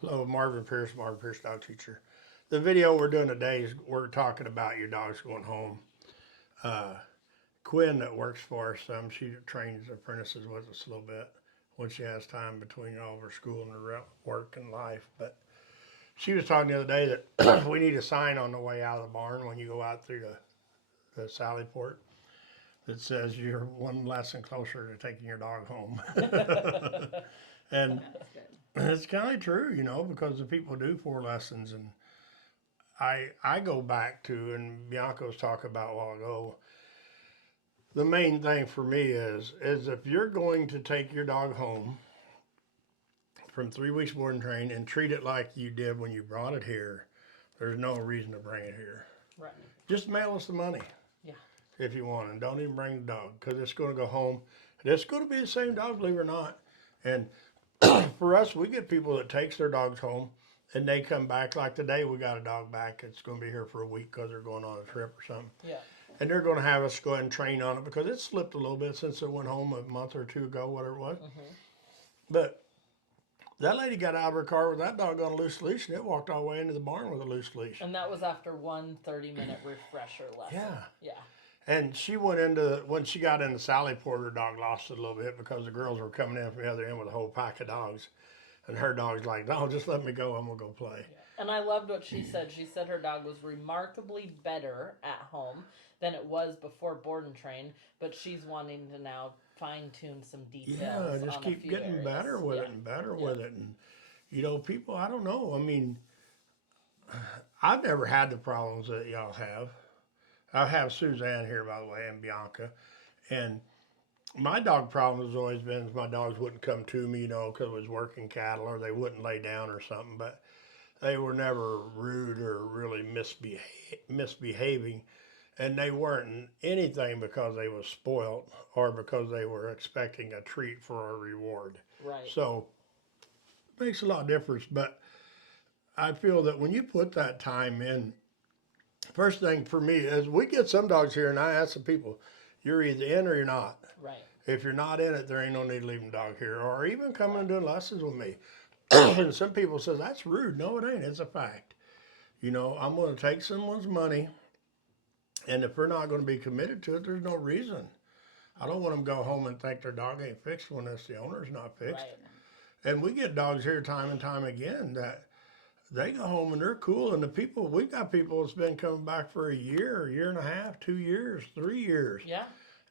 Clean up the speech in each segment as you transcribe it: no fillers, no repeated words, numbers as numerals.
Hello, Marvin Pierce Dog Teacher. The video we're doing today is we're talking about your dogs going home. Uh, Quinn, that works for us, she trains apprentices with us a little bit when she has time between all of her school and her work and life. But she was talking the other day that we need a sign on the way out of the barn when you go out through the Sally port that says you're one lesson closer to taking your dog home. And it's kind of true, because the people do 4 lessons, and I go back to, and Bianca was talking about a while ago. The main thing for me is if you're going to take your dog home from 3 weeks board and train and treat it like you did when you brought it here, there's no reason to bring it here. Right. Just mail us the money. Yeah. If you want, and don't even bring the dog because it's going to go home. And it's going to be the same dog, believe it or not. And for us, we get people that takes their dogs home and they come back. Like today, we got a dog back. It's going to be here for a week because they're going on a trip or something. Yeah. And they're going to have us go ahead and train on it because it slipped a little bit since it went home a month or two ago, whatever it was. Mm-hmm. But that lady got out of her car with that dog on a loose leash, and it walked all the way into the barn with a loose leash. And that was after one 30-minute refresher lesson. Yeah. Yeah. And she when she got into Sally Port, her dog lost it a little bit because the girls were coming in from the other end with a whole pack of dogs. And her dog's like, no, just let me go. I'm going to go play. Yeah. And I loved what she said. She said her dog was remarkably better at home than it was before board and train, but she's wanting to now fine tune some details. Yeah, just on keep a few getting areas. better with it and better with it. And, people, I don't know. I mean, I've never had the problems that y'all have. I have Suzanne here, by the way, and Bianca. And my dog problem has always been is my dogs wouldn't come to me, because it was working cattle or they wouldn't lay down or something. But they were never rude or really misbehaving. And they weren't anything because they was spoiled or because they were expecting a treat for a reward. Right. So it makes a lot of difference. But I feel that when you put that time in, first thing for me is we get some dogs here, and I ask the people, you're either in or you're not. Right. If you're not in it, there ain't no need to leave a dog here, or even coming and doing lessons with me. And some people says that's rude. No, it ain't. It's a fact. I'm going to take someone's money, and if they're not going to be committed to it, there's no reason. I don't want them to go home and think their dog ain't fixed when it's the owner's not fixed. Right. And we get dogs here time and time again that they go home and they're cool. And we've got people that's been coming back for a year and a half, 2 years, 3 years. Yeah.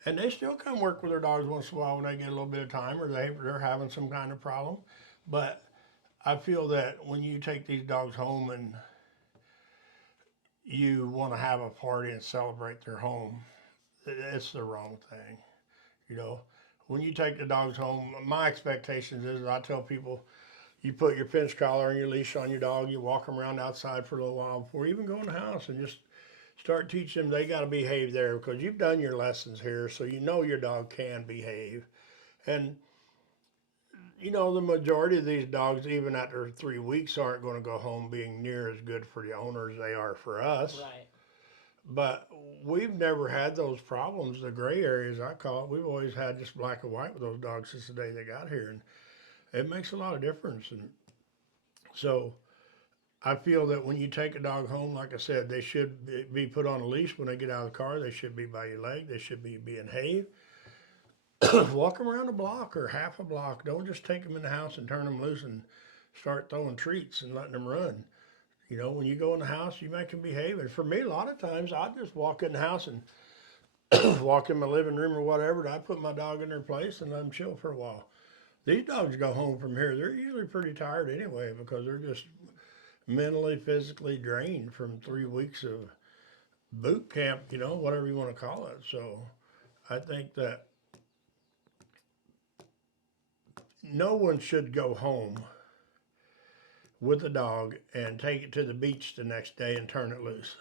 And they still come work with their dogs once in a while when they get a little bit of time or they're having some kind of problem. But I feel that when you take these dogs home and you want to have a party and celebrate their home, it's the wrong thing. When you take the dogs home, my expectations is I tell people, you put your pinch collar and your leash on your dog. You walk them around outside for a little while before you even go in the house, and just start teaching them they got to behave there because you've done your lessons here, so your dog can behave. And the majority of these dogs, even after 3 weeks, aren't going to go home being near as good for the owners as they are for us. Right. But we've never had those problems, the gray areas I call it. We've always had just black and white with those dogs since the day they got here, and it makes a lot of difference. And so I feel that when you take a dog home, like I said, they should be put on a leash when they get out of the car. They should be by your leg. They should be being hay. Walk them around a block or half a block. Don't just take them in the house and turn them loose and start throwing treats and letting them run. When you go in the house, you make them behave. And for me, a lot of times, I just walk in the house and walk in my living room or whatever, and I put my dog in their place and let them chill for a while. These dogs go home from here, they're usually pretty tired anyway because they're just mentally, physically drained from 3 weeks of boot camp, whatever you want to call it. So I think that no one should go home with a dog and take it to the beach the next day and turn it loose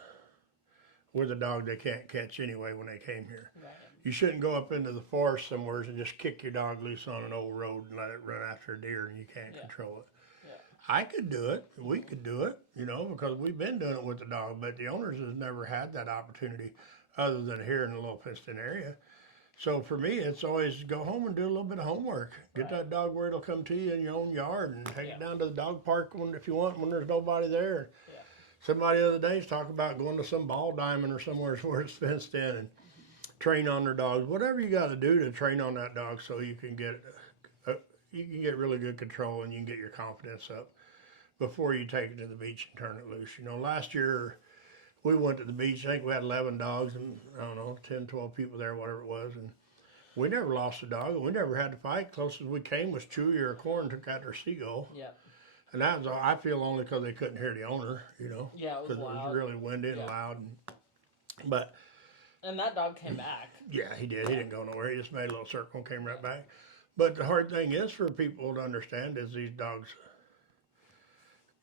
with a dog they can't catch anyway when they came here. Right. You shouldn't go up into the forest somewhere and just kick your dog loose on an old road and let it run after a deer and you can't control it. Yeah. I could do it. We could do it, because we've been doing it with the dog, but the owners has never had that opportunity other than here in the Little Piston area. So for me, it's always go home and do a little bit of homework. Get Right. that dog where it'll come to you in your own yard, and take Yeah. it down to the dog park if you want, when there's nobody there. Yeah. Somebody the other day was talking about going to some ball diamond or somewhere where it's fenced in and train on their dogs. Whatever you got to do to train on that dog, so uh, you can get really good control and you can get your confidence up before you take it to the beach and turn it loose. Last year we went to the beach. I think we had 11 dogs and I don't know 10, 12 people there, whatever it was, and we never lost a dog and we never had to fight. Closest we came was Chewy or Corn took out their seagull. Yeah. And that was, I feel, only because they couldn't hear the owner, Yeah, it was because it was loud. really windy and Yeah. loud. But And that dog came back. yeah, he did. He didn't go nowhere. He just made a little circle and came right back. But the hard thing is for people to understand is these dogs,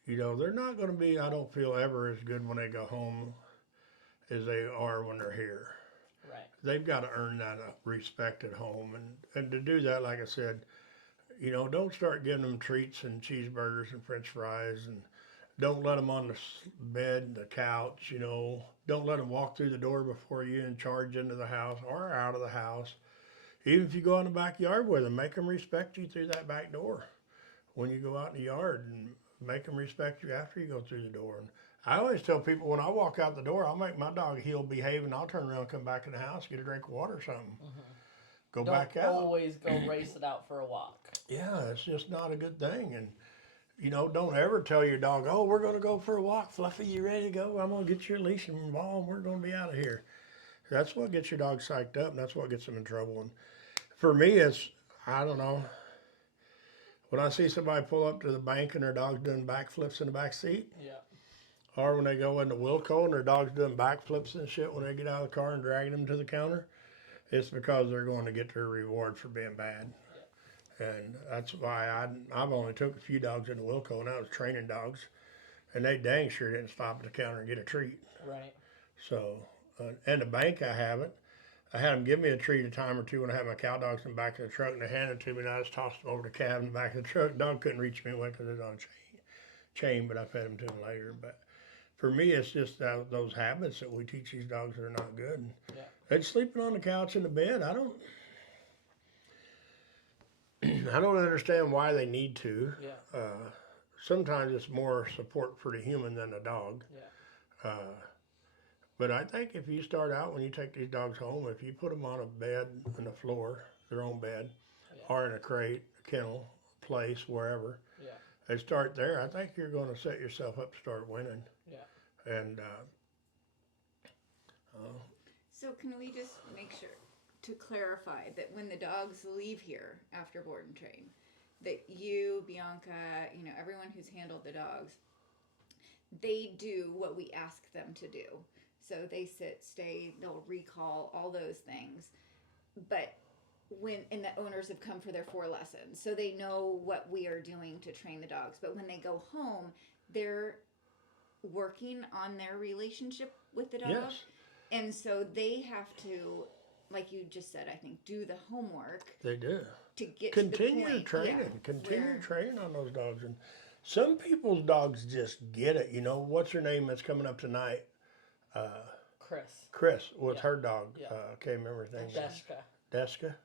they're not going to be, I don't feel, ever as good when they go home as they are when they're here. Right. They've got to earn that respect at home. And to do that, like I said, don't start giving them treats and cheeseburgers and french fries, and don't let them on the bed, the couch, don't let them walk through the door before you and charge into the house or out of the house. Even if you go in the backyard with them, make them respect you through that back door when you go out in the yard, and make them respect you after you go through the door. And I always tell people when I walk out the door, I'll make my dog heel behave, and I'll turn around and come back in the house, get a drink of water or something. Go Don't back out. always go race it out for a walk. Yeah, it's just not a good thing. And, don't ever tell your dog, oh, we're going to go for a walk. Fluffy, you ready to go? I'm going to get you a leash and ball, and we're going to be out of here. That's what gets your dog psyched up, and that's what gets them in trouble. And for me, I don't know. When I see somebody pull up to the bank and their dog's doing backflips in the back seat, Yeah. or when they go into Wilco and their dog's doing backflips and shit when they get out of the car and dragging them to the counter, it's because they're going to get their reward for being bad. And that's why I've only took a few dogs into Wilco, and I was training dogs, and they dang sure didn't stop at the counter and get a treat. Right. So, and the bank I haven't. I had them give me a treat a time or two when I had my cow dogs in the back of the truck, and they handed it to me, and I just tossed them over the cab in the back of the truck. Dog couldn't reach me away because it was on a chain, but I fed them to them later. But for me, it's just those habits that we teach these dogs that are not good. And Yeah. they're sleeping on the couch in the bed. I don't understand why they need to. Yeah. Sometimes it's more support for the human than the dog. Yeah. But I think if you start out when you take these dogs home, if you put them on a bed on the floor, their own bed, Yeah. or in a crate, a kennel, place, wherever, Yeah. and start there, I think you're going to set yourself up to start winning. Yeah. And So can we just make sure to clarify that when the dogs leave here after board and train, that you, Bianca, everyone who's handled the dogs, they do what we ask them to do. So they sit, stay, they'll recall, all those things. But and the owners have come for their 4 lessons, so they know what we are doing to train the dogs. But when they go home, they're working on their relationship with the dog. yes, And so they have to, like you just said, I think, do the homework they do. to get Continue to the point. training. Yeah, Continue where- training on those dogs. And some people's dogs just get it. What's her name that's coming up tonight? Chris. With Yeah. her dog. Yeah. I can't remember his name. Deshka. Deska.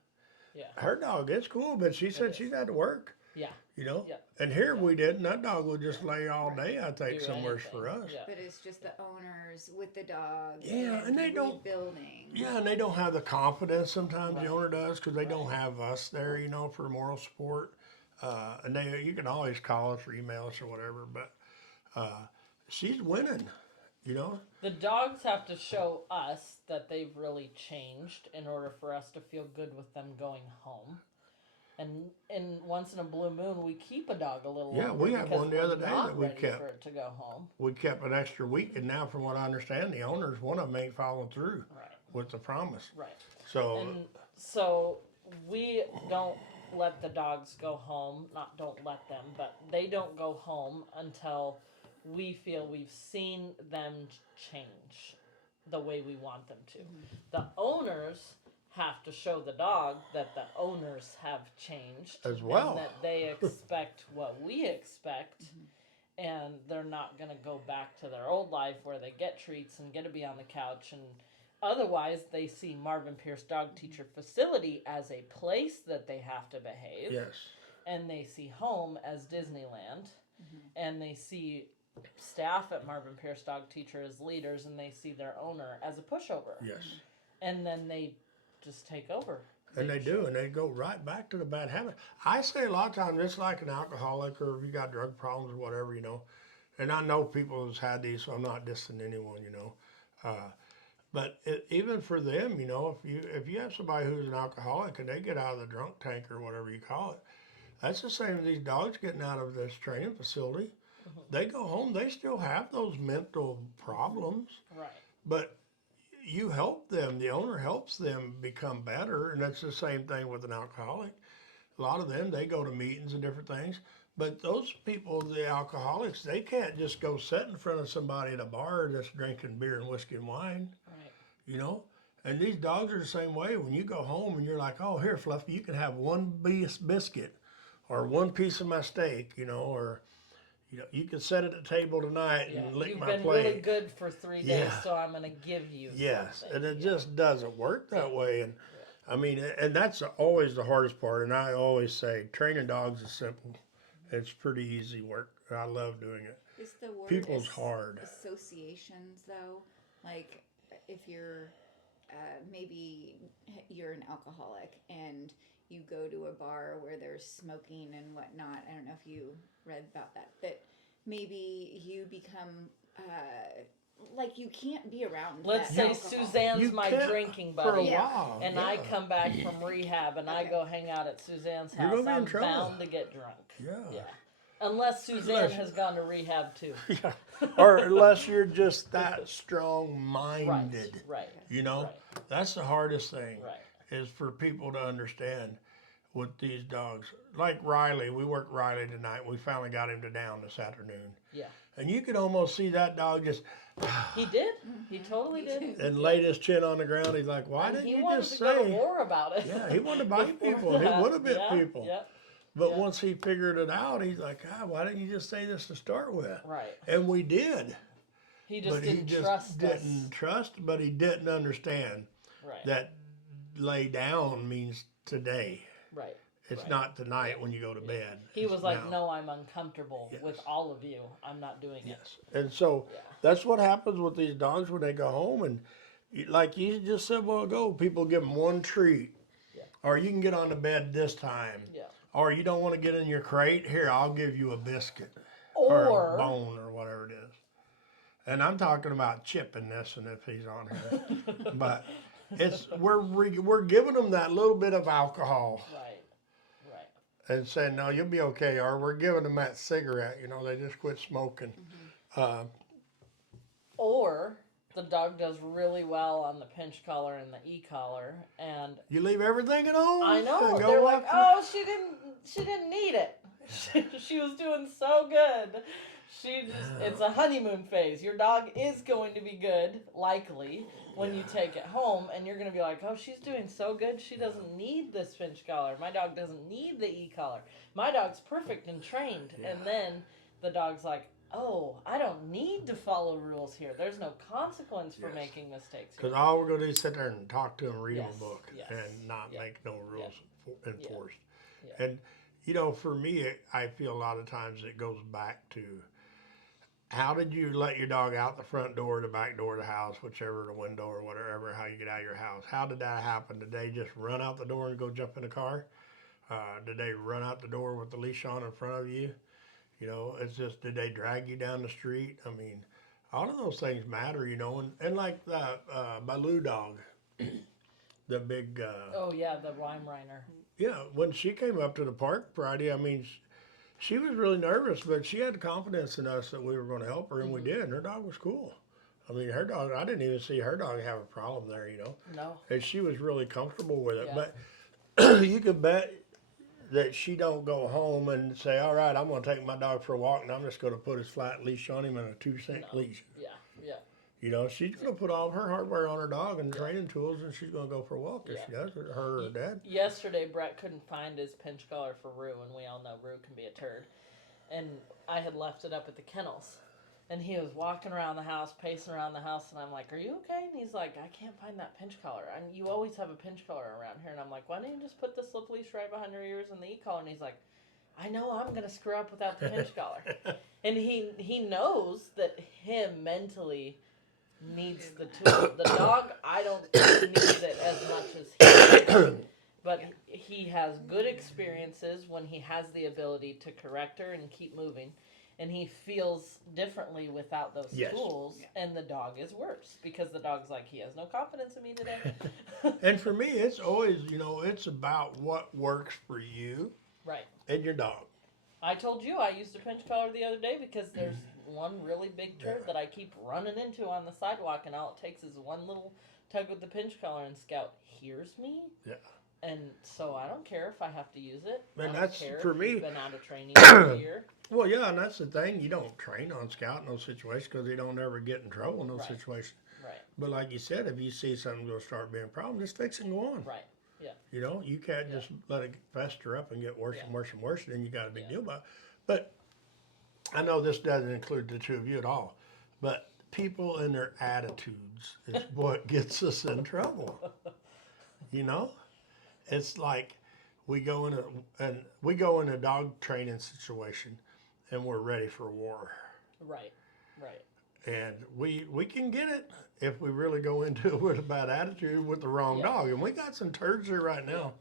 Yeah. Her dog, it's cool, but she said is. she's had to work. Yeah. Yeah. Yeah. And here we didn't. That dog would just lay all day, I think, Do somewhere anything. for us. Yeah. But it's just the owners with the dog. Yeah, and they don't- rebuilding. Yeah, and they don't have the confidence sometimes the Right. owner does because they don't Right. have us there, for moral support. And you can always call us or email us or whatever, but she's winning, The dogs have to show us that they've really changed in order for us to feel good with them going home. And once in a blue moon, we keep a dog a little Yeah, longer we had because one the we're other day not that we ready kept. for it to go home. We kept an extra week, and now from what I understand, the owners, one of them ain't following through Right. with the promise. Right. So, And so we don't let the dogs go home. Not don't let them, but they don't go home until we feel we've seen them change the way we want them to. The owners have to show the dog that the owners have changed As well. and that they expect what we expect, and they're not going to go back to their old life where they get treats and get to be on the couch Otherwise, they see Marvin Pierce Dog Teacher facility as a place that they have to behave. Yes. And they see home as Disneyland. And they see staff at Marvin Pierce Dog Teacher as leaders, and they see their owner as a pushover. Yes. And then they just take over. And they do, and they go right back to the bad habit. I say a lot of times it's like an alcoholic, or if you got drug problems or whatever, you know. And I know people has had these, so I'm not dissing anyone, you know. But even for them, you know, if you have somebody who's an alcoholic and they get out of the drunk tank or whatever you call it, that's the same as these dogs getting out of this training facility. They go home, they still have those mental problems. Right. But you help them, the owner helps them become better, and that's the same thing with an alcoholic. A lot of them, they go to meetings and different things. But those people, the alcoholics, they can't just go sit in front of somebody at a bar that's drinking beer and whiskey and wine. Right. You know? And these dogs are the same way. When you go home and you're like, oh, here, Fluffy, you can have one biscuit or one piece of my steak, you know, or you can sit at the table tonight and lick my plate. You've been really good for 3 days, Yeah. so I'm going to give you Yes, something. and it just doesn't work that way. And I mean, and that's always the hardest part. And I always say, training dogs is simple. It's pretty easy work. I love doing it. Is the word People's hard. associations though? Like if you're maybe you're an alcoholic and you go to a bar where there's smoking and whatnot. I don't know if you read about that, but maybe you become like you can't be around. Let's that say alcohol. Suzanne's You my can't drinking for a buddy. while. And yeah. I come back from rehab and I Okay. go hang out at Suzanne's You're house. gonna be in I'm trouble. bound to get drunk. Yeah. Yeah. Unless Suzanne Unless- has gone to rehab too. Yeah. Or unless you're just that strong-minded. Right. You know, Right. that's the hardest thing. Right. Is for people to understand with these dogs. Like Riley, we worked Riley tonight. We finally got him to down this afternoon. Yeah. And you could almost see that dog just He did. He totally did. and laid his chin on the ground. He's like, why And didn't he you wanted just to go to say? war about it. Yeah, he wanted to bite Before people. And he that. would have bit Yeah, people. Yep. But Yeah. once he figured it out, he's like, why didn't you just say this to start with? Right. And we did. He just But didn't he just trust didn't us. trust, but he didn't understand Right. that lay down means today. Right. It's Right. not tonight when you go to bed. He It's was like, now. "No, I'm uncomfortable Yes. with all of you. I'm not doing it." Yes. And so Yeah. that's what happens with these dogs when they go home. And like you just said a while ago, people give them one treat. Yeah. Or you can get on the bed this time. Yeah. Or you don't want to get in your crate. Here, I'll give you a biscuit. Or Or a bone or whatever it is. And I'm talking about chipping this and if he's on here. But we're giving them that little bit of alcohol right. Right. and saying, no, you'll be okay. Or we're giving them that cigarette, they just quit smoking. Or the dog does really well on the pinch collar and the e-collar, and You leave everything at home. I know and go they're like, up- "Oh, she didn't need it. She was doing so good. It's a honeymoon phase. Your dog is going to be good, likely, when you take it home, and you're going to be like, oh, she's doing so good. She doesn't need this pinch collar. My dog doesn't need the e-collar. My dog's perfect and trained." Yeah. And then the dog's like, oh, I don't need to follow rules here. There's no consequence for Yes. making mistakes here. Because all we're going to do is sit there and talk to them, read them Yes, a book, yes, and not yeah, make no rules enforced. Yeah. And, for me, I feel a lot of times it goes back to how did you let your dog out the front door, the back door of the house, whichever, the window or whatever, how you get out of your house. How did that happen? Did they just run out the door and go jump in the car? Did they run out the door with the leash on in front of you? It's just, did they drag you down the street? I mean, all of those things matter, and like the Baloo dog, the big, Oh, yeah, the Weimaraner. yeah, when she came up to the park Friday, I mean, she was really nervous, but she had confidence in us that we were going to help her, and we did, and her dog was cool. I mean, her dog, I didn't even see her dog have a problem there, No. and she was really comfortable with it. Yeah. But you could bet that she don't go home and say, all right, I'm going to take my dog for a walk, and I'm just going to put his flat leash on him and a 2-cent leash. Yeah, yeah. She's going to put all of her hardware on her dog and training tools, and she's going to go for a walk if she does it, her or her dad. Yesterday, Brett couldn't find his pinch collar for Rue, and we all know Rue can be a turd. And I had left it up at the kennels. And he was walking around the house, pacing around the house, and I'm like, "Are you okay?" And he's like, "I can't find that pinch collar. And you always have a pinch collar around here." And I'm like, "Why don't you just put the slip leash right behind your ears and the e-collar?" And he's like, "I know I'm gonna screw up without the pinch collar." And he knows that him mentally needs the tool. The dog, I don't think needs it as much as he does. But he has good experiences when he has the ability to correct her and keep moving. And he feels differently without those Yes. tools, and the dog is worse because the dog's like, he has no confidence in me today. And for me, it's always, it's about what works for you Right. and your dog. I told you I used a pinch collar the other day because there's one really big turd that I keep running into on the sidewalk, and all it takes is one little tug with the pinch collar, and Scout hears me. Yeah. And so I don't care if I have to use it. And I don't that's, care for if me- he's been out of training for a year. Well, yeah, and that's the thing. You don't train on Scout in those situations because they don't ever get in trouble in those Right. situations. Right. But like you said, if you see something going to start being a problem, just fix it and go on. Right. You can't Yeah. just let it fester up and get worse Yeah. and worse and worse, and then you got a big Yeah. deal about it. But I know this doesn't include the two of you at all, but people and their attitudes is what gets us in trouble. It's like we go in a dog training situation, and we're ready for war. Right. Right. And we can get it if we really go into it with a bad attitude with the wrong Yeah. dog. And we got some turds here right now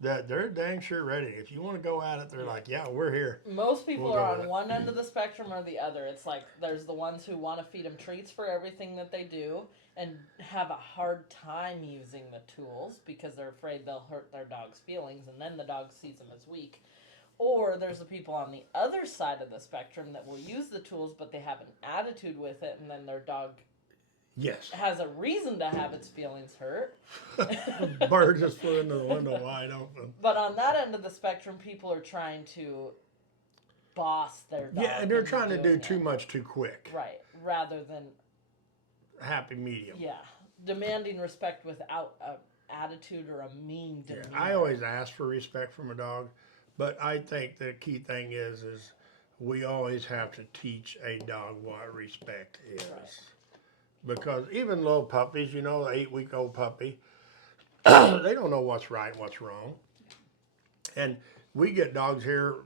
that they're dang sure ready. If you want to go at it, they're like, yeah, we're here. Most people We'll go are with on it. one end of the spectrum or the other. It's like there's the ones who want to feed them treats for everything that they do and have a hard time using the tools because they're afraid they'll hurt their dog's feelings, and then the dog sees them as weak. Or there's the people on the other side of the spectrum that will use the tools, but they have an attitude with it, and then their dog Yes. has a reason to have its feelings hurt. Bird just flew into the window wide open. But on that end of the spectrum, people are trying to boss their dog. Yeah, and they're into trying to do doing too it. much too quick. Right, rather than, Happy medium. yeah, demanding respect without a attitude or a mean Yeah, demeanor. I always ask for respect from a dog, but I think the key thing is we always have to teach a dog what respect is. Right. Because even little puppies, the 8-week-old puppy, they don't know what's right and what's wrong. And we get dogs here,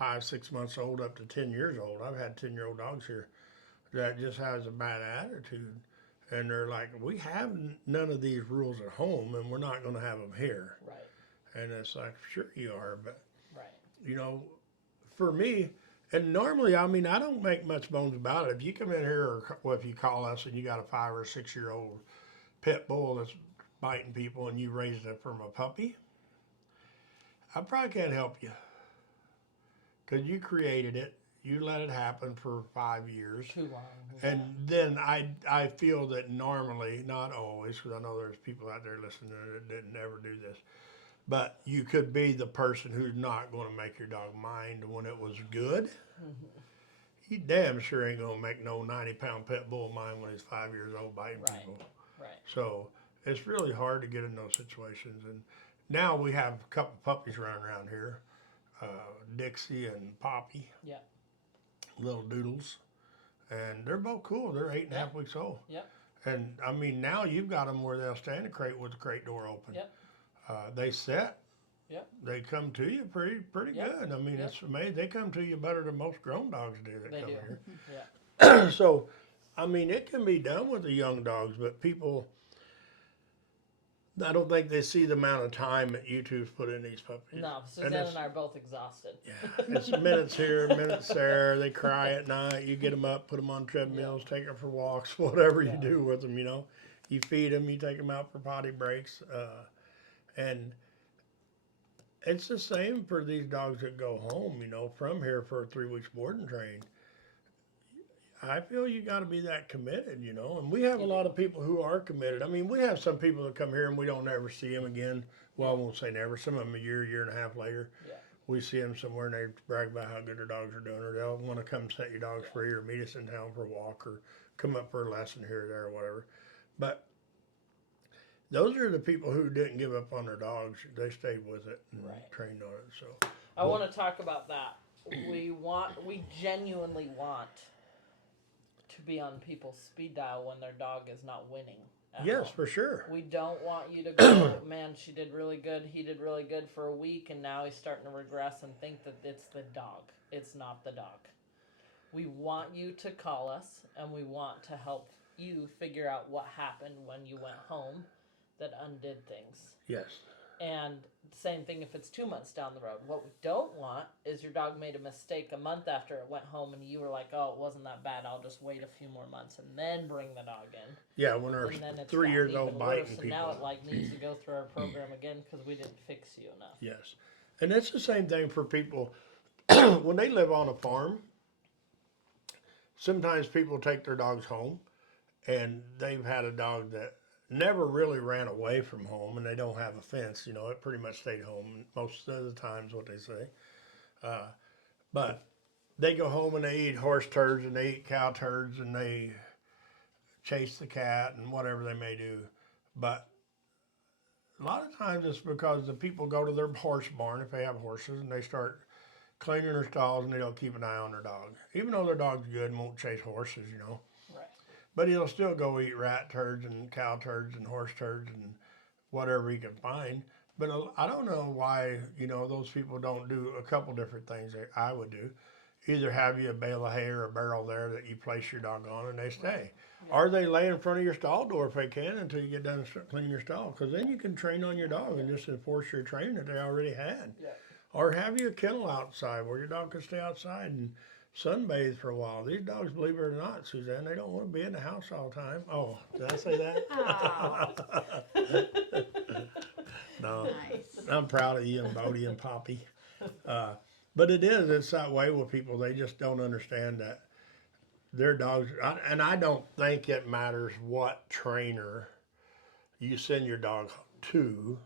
5-6 months old up to 10 years old. I've had 10-year-old dogs here that just has a bad attitude. And they're like, we have none of these rules at home, and we're not going to have them here. Right, And it's like, sure you are, but right. For me, and normally, I don't make much bones about it. If you come in here, or if you call us and you got a 5 or 6-year-old pit bull that's biting people and you raised it from a puppy, I probably can't help you. Because you created it, you let it happen for 5 years. Too long. And then I feel that normally, not always, because I know there's people out there listening that didn't ever do this, but you could be the person who's not going to make your dog mind when it was good. Mm-hmm. He damn sure ain't going to make no 90-pound pit bull mind when he's 5 years old biting Right. people. Right. So it's really hard to get in those situations. And now we have a couple puppies running around here, Dixie and Poppy. Yeah. Little doodles. And they're both cool. They're 8.5 weeks old. Yep. And now you've got them where they'll stay in the crate with the crate door open. Yep. They sit. Yep. They come to you pretty Yep. good. Yep. It's amazing. They come to you better than most grown dogs do that They come do. here. Yeah. So, it can be done with the young dogs, but people, I don't think they see the amount of time that you two's put in these puppies. No, Suzanne it's- and I are both exhausted. Yeah, it's minutes here, minutes there. They cry at night. You get them up, put them on treadmills, take them for walks, whatever you Yeah. do with them. You feed them, you take them out for potty breaks, and it's the same for these dogs that go home. From here for a 3 weeks boarding train. I feel you got to be that committed, and we have a lot of people who are committed. We have some people that come here and we don't ever see them again. Well, I won't say never. Some of them a year and a half later. Yeah. We see them somewhere and they brag about how good their dogs are doing, or they'll want to come set your dogs free or meet us in town for a walk or come up for a lesson here or there or whatever. But those are the people who didn't give up on their dogs. They stayed with it and Right. trained on it. So I want to talk about that. We genuinely want to be on people's speed dial when their dog is not winning. Yes, home. for sure. We don't want you to go, man, she did really good, he did really good for a week, and now he's starting to regress and think that it's the dog. It's not the dog. We want you to call us, and we want to help you figure out what happened when you went home that undid things. Yes. And same thing if it's 2 months down the road. What we don't want is your dog made a mistake a month after it went home and you were like, oh, it wasn't that bad, I'll just wait a few more months and then bring the dog in. Yeah, when they're And then it's 3 years gotten old even biting worse, people. and now it like needs to go through our program again because we didn't fix you enough. Yes. And it's the same thing for people when they live on a farm. Sometimes people take their dogs home and they've had a dog that never really ran away from home and they don't have a fence. You know, it pretty much stayed home most of the times, what they say. But they go home and they eat horse turds and they eat cow turds and they chase the cat and whatever they may do. But a lot of times it's because the people go to their horse barn if they have horses and they start cleaning their stalls and they don't keep an eye on their dog. Even though their dog's good and won't chase horses, you know. Right. But he'll still go eat rat turds and cow turds and horse turds and whatever he can find. But I don't know why, you know, those people don't do a couple different things that I would do. Either have you a bale of hay or a barrel there that you place your dog on and they stay. Yeah. Or they lay in front of your stall door if they can until you get done cleaning your stall. Because then you can train on your dog and just enforce your training that they already had. Yeah. Or have you a kennel outside where your dog can stay outside and sunbathe for a while. These dogs, believe it or not, Suzanne, they don't want to be in the house all the time. Oh, did I say that? No. Nice. I'm proud of you and Bodie and Poppy. But it's that way with people. They just don't understand that their dogs, and I don't think it matters what trainer you send your dog to.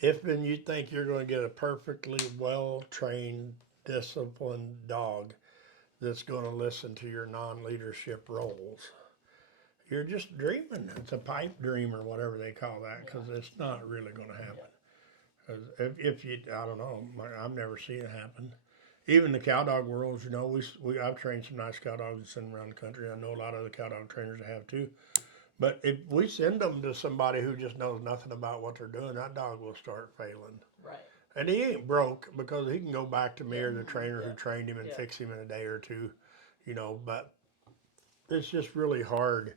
If and you think you're going to get a perfectly well-trained, disciplined dog that's going to listen to your non-leadership roles, you're just dreaming. It's a pipe dream or whatever they call that, because it's not really going to happen. 'Cause if you, I don't know, I've never seen it happen. Even the cow dog worlds, you know, I've trained some nice cow dogs and sent them around the country. I know a lot of the cow dog trainers that have too. But if we send them to somebody who just knows nothing about what they're doing, that dog will start failing. Right. And he ain't broke because he can go back to me or the trainer who trained him and fix him in a day or two, you know. But it's just really hard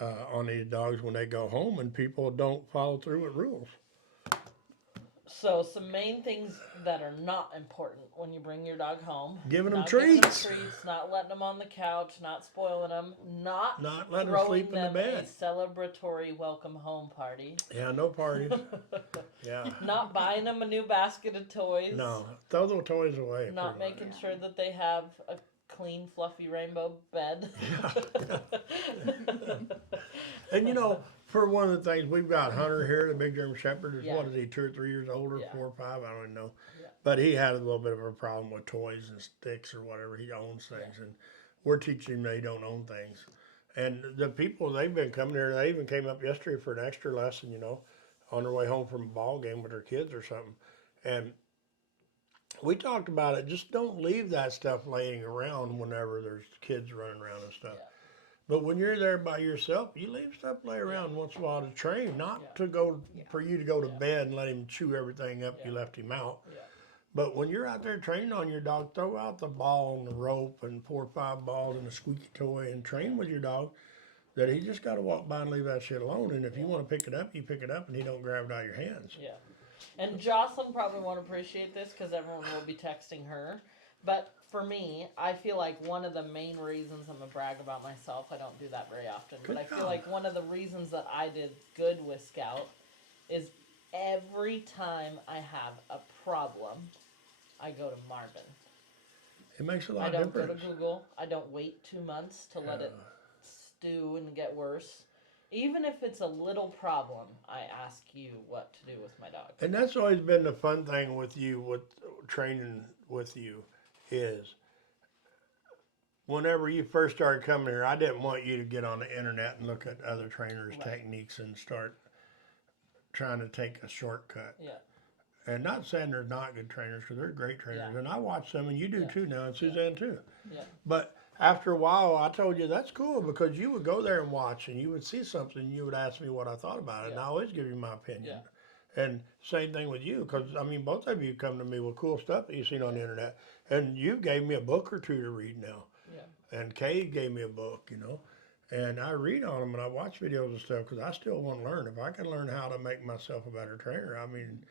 on these dogs when they go home and people don't follow through with rules. So some main things that are not important when you bring your dog home. Giving them Not treats. giving them treats, not letting them on the couch, not spoiling them, not letting them throwing sleep in the them bed. a celebratory welcome home party. Yeah, no parties. Yeah. Not buying them a new basket of toys. No, throw those toys away. Not pretty making sure that they have a clean, fluffy rainbow bed. And you know, for one of the things, we've got Hunter here, the big German Shepherd. Is Yeah. What is he, 2 or 3 years older, Yeah. 4 or 5? I don't even know. Yeah. But he had a little bit of a problem with toys and sticks or whatever. He owns things, and we're teaching him they don't own things. And the people, they've been coming here. They even came up yesterday for an extra lesson, you know, on their way home from a ball game with their kids or something. And we talked about it. Just don't leave that stuff laying around whenever there's kids running around and stuff. Yeah. But when you're there by yourself, you leave stuff lay around once in a while to train, not to go for you to go to bed and let him chew everything up. You left him out. Yeah. But when you're out there training on your dog, throw out the ball and the rope and 4 or 5 balls and a squeaky toy and train with your dog that he just got to walk by and leave that shit alone. And if you want to pick it up, you pick it up and he don't grab it out of your hands. Yeah. And Jocelyn probably won't appreciate this because everyone will be texting her. But for me, I feel like one of the main reasons, I'm going to brag about myself, I don't do that very often, but I feel like one of the reasons that I did good with Scout is every time I have a problem, I go to Marvin. It makes a lot I of don't difference. go to Google. I don't wait 2 months to let it stew and get worse. Even if it's a little problem, I ask you what to do with my dog. And that's always been the fun thing with you, with training with you, is whenever you first started coming here, I didn't want you to get on the internet and look at other trainers' techniques and start trying to take a shortcut. Yeah. And not saying they're not good trainers, because they're great trainers. Yeah. And I watch them, and you do too now, and Suzanne too. Yeah. But after a while, I told you that's cool because you would go there and watch, and you would see something, and you would ask me what I thought about it, and Yeah. I always give you my opinion. Yeah. And same thing with you, because I mean, both of you come to me with cool stuff that you've seen on the internet, and you gave me a book or two to read now, Yeah. and Kay gave me a book, and I read on them and I watch videos and stuff because I still want to learn. If I can learn how to make myself a better trainer, I mean,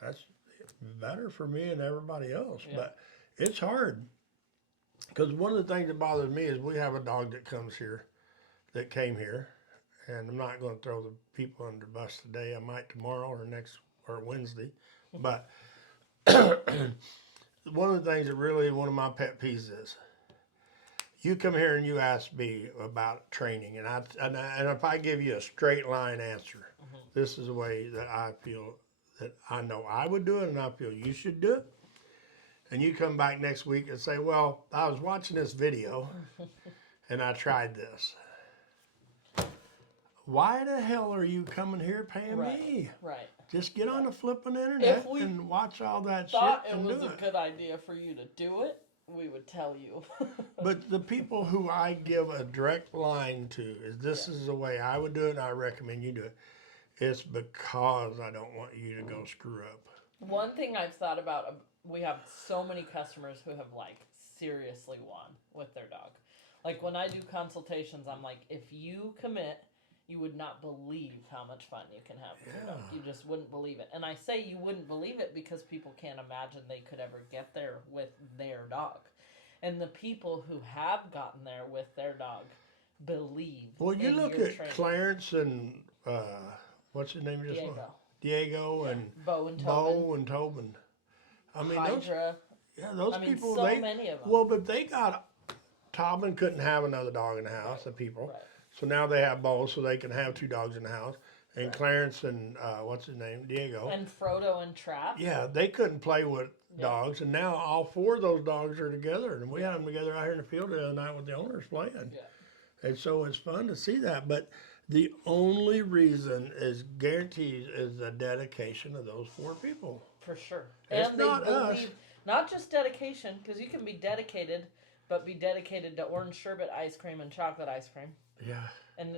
that's better for me and everybody else. Yeah. But it's hard because one of the things that bothers me is we have a dog that comes here, that came here, and I'm not going to throw the people under the bus today. I might tomorrow or Wednesday, but one of the things that really one of my pet peeves is you come here and you ask me about training, and if I give you a straight line answer, this is the way that I feel that I know I would do it, and I feel you should do it. And you come back next week and say, "Well, I was watching this video, and I tried this." Why the hell are you coming here paying me? Right. Just get on the flipping internet If we and watch all that shit Thought it and was do a it. good idea for you to do it, we would tell you. But the people who I give a direct line to is this is the way I would do it, and I recommend you do it. It's because I don't want you to go screw up. One thing I've thought about, we have so many customers who have seriously won with their dog. Like when I do consultations, I'm like, if you commit, you would not believe how much fun you can have with your dog. You just wouldn't believe it. And I say you wouldn't believe it because people can't imagine they could ever get there with their dog. And the people who have gotten there with their dog believe. Well, you in look your at training. Clarence and what's his name? Just Diego and Bo and Tobin. Bo and Tobin. I mean, Hydra. those people. So many of them. Well, but they got Tobin couldn't have another dog in the house. The people. Right. So now they have both, so they can have two dogs in the house. And Clarence and what's his name, Diego. And Frodo and Trap. Yeah, they couldn't play with dogs, and now all four of those dogs are together. And we had them together out here in the field the other night with the owners playing. Yeah. And so it's fun to see that. But the only reason is guaranteed is the dedication of those four people. For sure. It's And they not us. believe, not just dedication, because you can be dedicated, but be dedicated to orange sherbet ice cream and chocolate ice cream. Yeah. And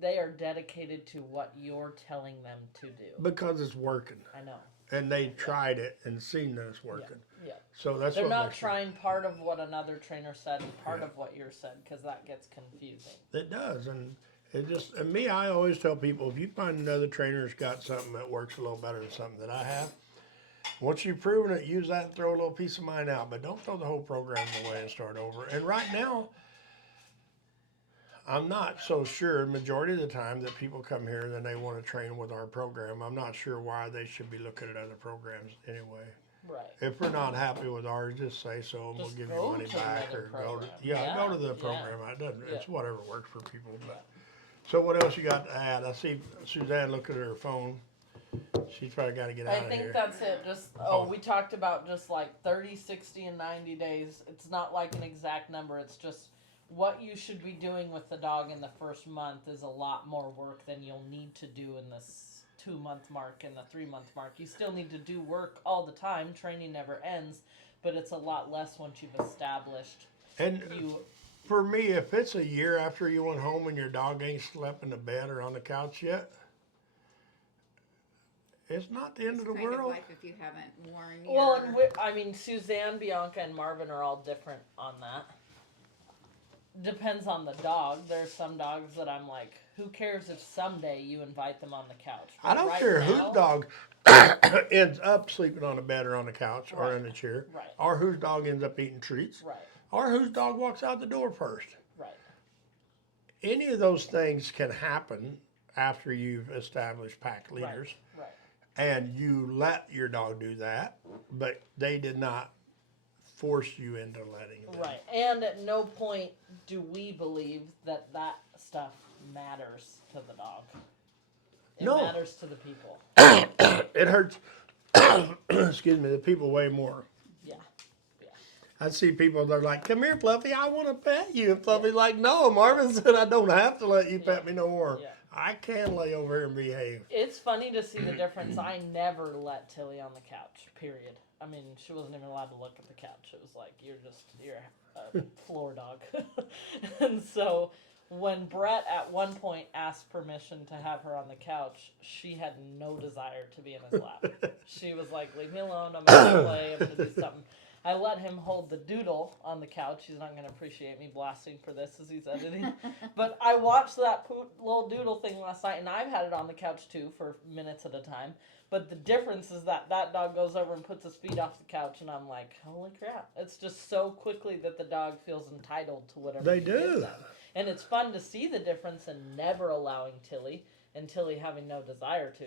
they are dedicated to what you're telling them to do. Because it's working. I know. And they tried it and seen that it's working. Yeah. So that's They're what not makes trying part of what another trainer said and part of what yours said, because that gets confusing. It does, and it just, and me, I always tell people, if you find another trainer that's got something that works a little better than something that I have, once you've proven it, use that and throw a little piece of mine out, but don't throw the whole program away and start over. And right now, I'm not so sure, majority of the time that people come here and then they want to train with our program. I'm not sure why they should be looking at other programs anyway. Right. If we're not happy with ours, just say so, and we'll Just give you go money to back, another or go to program. go to the Yeah. program. It doesn't. It's Yeah. whatever works for people. But so what else you got to add? I see Suzanne look at her phone. She's probably got to get out I of think here. that's it. Just we talked about just 30, 60, and 90 days. It's not like an exact number. It's just what you should be doing with the dog in the first month is a lot more work than you'll need to do in this 2-month mark and the 3-month mark. You still need to do work all the time. Training never ends, but it's a lot less once you've established And you. for me, if it's a year after you went home and your dog ain't slept in the bed or on the couch yet, it's not the end of the kind of world. life if you haven't worn Well, your... and Suzanne, Bianca, and Marvin are all different on that. Depends on the dog. There's some dogs that I'm like, who cares if someday you invite them on the couch? I But don't right care now, whose dog ends up sleeping on the bed or on the couch or in a chair, Right. or whose dog ends up eating treats, Right, or whose dog walks out the door first. right, Any of those things can happen after you've established pack leaders, right. and you let your dog do that, but they did not force you into letting them. Right. And at no point do we believe that stuff matters to the dog. It No. matters to the people. It hurts, excuse me, the people way more. Yeah. I see people, they're like, come here, Fluffy, I want to pet you. And Fluffy's like, no, Marvin said I don't have to let you pet me no more. Yeah. I can lay over here and behave. It's funny to see the difference. I never let Tilly on the couch, period. I mean, she wasn't even allowed to look at the couch. It was like, you're a floor dog. And so when Brett at one point asked permission to have her on the couch, she had no desire to be in his lap. She was like, leave me alone, I'm going to play, I'm going to do something. I let him hold the doodle on the couch. He's not going to appreciate me blasting for this as he's editing. But I watched that little doodle thing last night, and I've had it on the couch too for minutes at a time. But the difference is that dog goes over and puts his feet off the couch, and I'm like, holy crap. It's just so quickly that the dog feels entitled to whatever They you give do. them. And it's fun to see the difference in never allowing Tilly and Tilly having no desire to.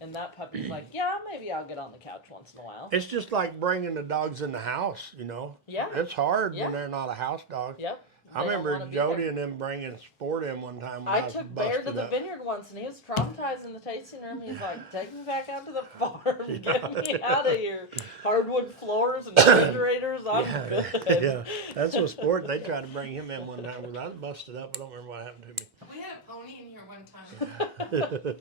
And that puppy's like, yeah, maybe I'll get on the couch once in a while. It's just like bringing the dogs in the house, you know. Yeah. It's hard Yeah. when they're not a house dog. Yep. I They don't remember wanna be Jody there. and them bringing Sport in one time when I I was took Bear to busted the up. vineyard once, and he was traumatized in the tasting room. He's like, take me back out to the farm. Get me out of here. Hardwood floors and refrigerators. I'm good. Yeah, that's what Sport. They tried to bring him in one time because I was busted up. I don't remember what happened to me. We had a pony in here one time.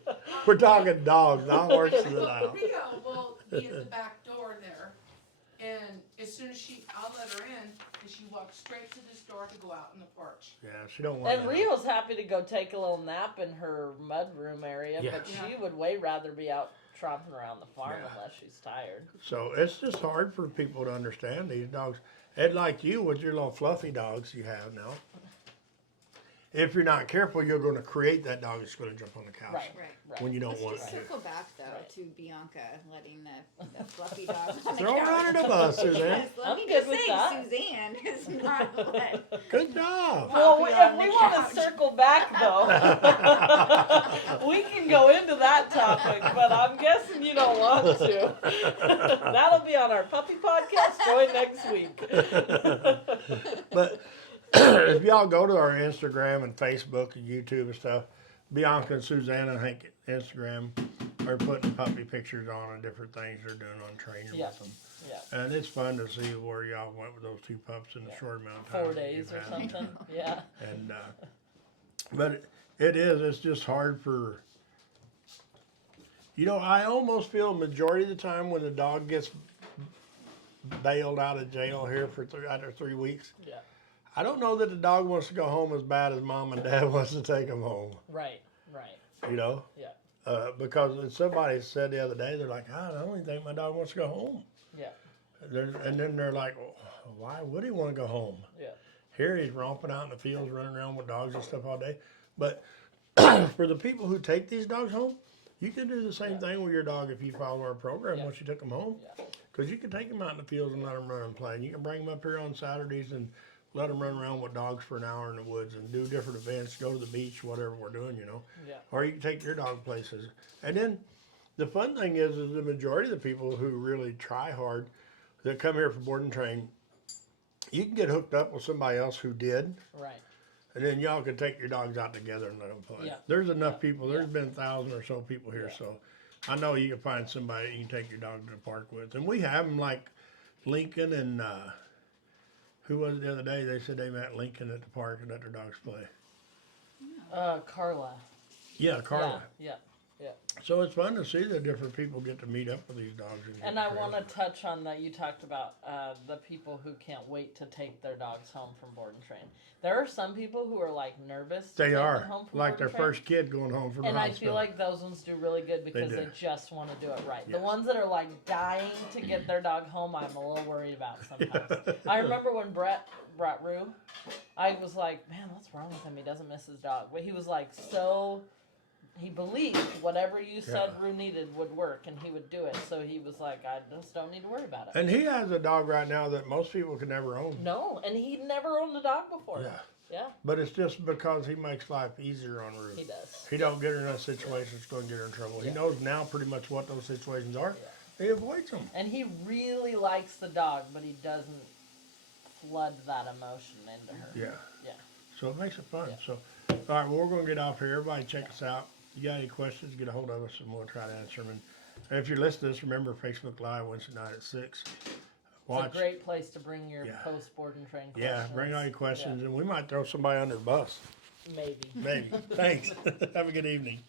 We're talking dogs, not horses in the house. Rio will be at the back door there, and as soon as I'll let her in, and she walks straight to this door to go out in the porch. Yeah, she don't want And Rio's happy to go take a little nap in her mudroom area, Yeah. but she would way rather be out tromping around the farm Yeah. unless she's tired. So it's just hard for people to understand these dogs. And like you with your little fluffy dogs you have now, if you're not careful, you're going to create that dog that's going to jump on the couch Right. when you don't want Let's it just to. circle back though Right. to Bianca letting the fluffy dog on the Throw her couch. under the bus, Suzanne. Yes, let I'm me good just with say, that. Suzanne has not let Good job. Well, Puppy if on we the want couch. to circle back, though, we can go into that topic, but I'm guessing you don't want to. That'll be on our puppy podcast. Join next week. But if y'all go to our Instagram and Facebook and YouTube and stuff, Bianca and Susanna, I think Instagram are putting puppy pictures on and different things they're doing on training Yeah. with them. Yeah, And it's fun to see where y'all went with those two pups in the Yeah. short amount of time. 4 that days you've or had them. something. Yeah. And but it's just hard for, you know, I almost feel majority of the time when the dog gets bailed out of jail here for after 3 weeks, Yeah. I don't know that the dog wants to go home as bad as mom and dad wants to take him home, Right. Right. you know. Yeah. Because somebody said the other day, they're like, I don't even think my dog wants to go home. Yeah. And then they're like, well, why would he want to go home? Yeah. Here he's romping out in the fields, running around with dogs and stuff all day. But for the people who take these dogs home, you can do the same thing with your dog if you follow our program Yeah. once you took them home. Yeah. Because you can take them out in the fields and let them run and play. And you can bring them up here on Saturdays and let them run around with dogs for an hour in the woods and do different events, go to the beach, whatever we're doing, you know. Yeah. Or you can take your dog places. And then the fun thing is the majority of the people who really try hard that come here for board and train, you can get hooked up with somebody else who did. Right. And then y'all can take your dogs out together and let them play. Yeah. There's enough Yeah. people. There's Yeah. been 1,000 or so people here, Yeah. so I know you can find somebody you can take your dog to the park with. And we have them like Lincoln and who was it the other day? They said they met Lincoln at the park and let their dogs play. Carla. Yeah, Carla. Yeah. So it's fun to see that different people get to meet up with these dogs. And I want to touch on that. You talked about the people who can't wait to take their dogs home from board and train. There are some people who are like nervous. To They take are them home from like board their and train. first kid going home from And the I hospital. feel like those ones do really good because do. they just want to do it right. The Yes. ones that are like dying to get their dog home, I'm a little worried about sometimes. I remember when Brett brought Rue, I was like, man, what's wrong with him? He doesn't miss his dog. But he was like he believed whatever you said Yeah. Rue needed would work, and he would do it. So he was like, I just don't need to worry about it. And he has a dog right now that most people could never own. No, and he never owned a dog before. Yeah. Yeah, But it's just because he makes life easier on Rue. he does. He don't get her in that situation that's going to get her in trouble. He Yeah. knows now pretty much what those situations are. Yeah. He avoids them. And he really likes the dog, but he doesn't flood that emotion into her. Yeah. Yeah. So it makes it fun. Yeah. So, all right, well, we're going to get off here. Everybody check us out. You got any questions, get a hold of us and we'll try to answer them. And if you're listening to this, remember Facebook Live Wednesday night at 6. Watch. It's a great place to bring your Yeah. post-board and train questions. Yeah, bring all your questions and we might throw somebody under the bus. Maybe. Maybe. Thanks. Have a good evening.